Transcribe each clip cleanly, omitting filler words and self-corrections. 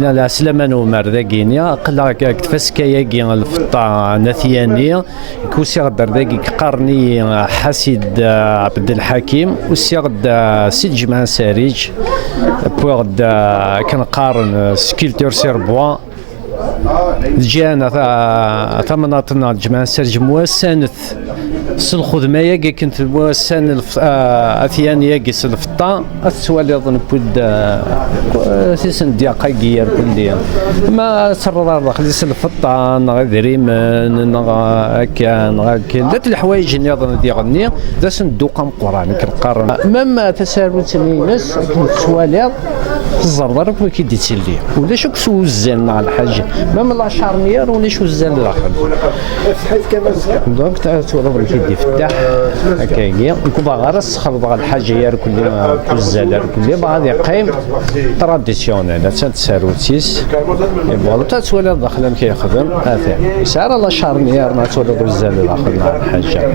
دينا العسلامة نومر ذاكيني قلا كتفاسكاياكي الفطا نثياني كوسي غدر ذاكي قارني حسيد عبد الحكيم وسي غد سيد جمعان ساريج بو غد كنقارن سكيلتور سيربوا جانا ثمناتنا جمعان ساريج مواسنث الخدمه ياكي كنت مواسن اثيان ياكي الفطا السؤال يظن بود سيسن دياقاكي كليا ما سرر خليس الفطا نغدريم هكا ذات الحوايج يظن ديالني ذا سندوق قران كنقارن مام تسالوني ناس السؤال الزربر كي ديتيلي ولا شو كسو الزين على الحاج مام العشر نيار ولا شو الزين الاخر حيت كما دونك تولى كيدي فتح هكايا كوبا غرس خلط الحاجه يا كل كوزال كل بعض يقيم تراديسيونيل تساروتيس يبغى تتولى داخل كيخدم اثر يسار الله شهر نيار تولى كوزال الاخر مع الحاجه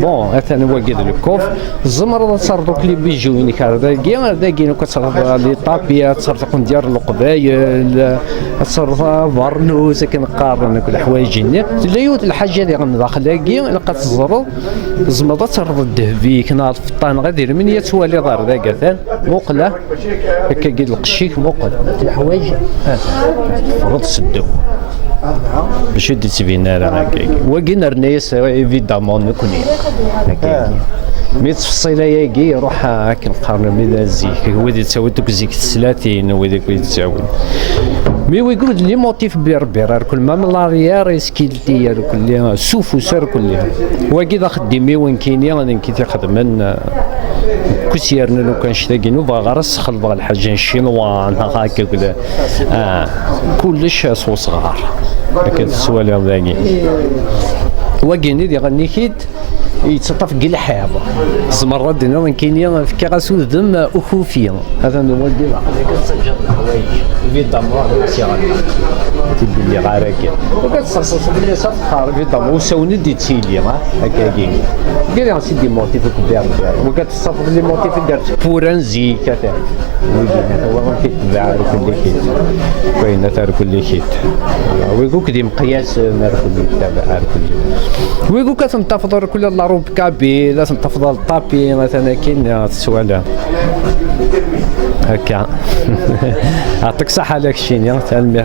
بون اثر واقد الكوف الزمر تصرفوا كلي بيجوني هذا داكي كتصرف لي طابيه تصرف ندير القبايل تصرف برنوس كنقارن كل حوايجني لا يوت الحاجه اللي غنداخل كي لقات الزرو زمضه تصرف الذهبي كنا الفطان غادير من يتوالي دار ذاك ثان موقله هكا كي القشيك موقل الحوايج فرض سدو باش يدي تبينا راه هكاك وكينا رنيس ايفيدامون نكوني هكاك مي تفصيله ياكي يروح هاك نقارن بين الزيك هو اللي تساوي دوك زيك 30 هو اللي يتساوي مي ويقول لي موتيف بير كل ما من لاريير يسكيلتي كل سوف وسر كل واكيد خدمي وين كاينين انا كي تخدمن كسيرنا لو كان شتاقينو غرس خلط الحاجه الشينوا هكا كل كلش صو صغار هكا السؤال هذاكي واكيني دي غنيكيد يتصطف كي الحاب زمرات دينا وين كاينين في كاسو دم اخوفيا هذا هو الدير كتسجل الحوايج فيتامون سيغال تدي لي غاركي وكتصصص بلي صفار فيتامون وساوني دي تيلي هكاكي قال لي سيدي موتيف كبير وكتصف لي موتيف درت بورانزي كثر هو كيتباع كل كيت كاين تاع كل كيت ويقول كدي مقياس مار كل تابع كل ويقول كتنتفض كل الروب كابي لازم تفضل الطابي مثلا كاين السؤال هكا يعطيك الصحه لك الشينيا تاع المير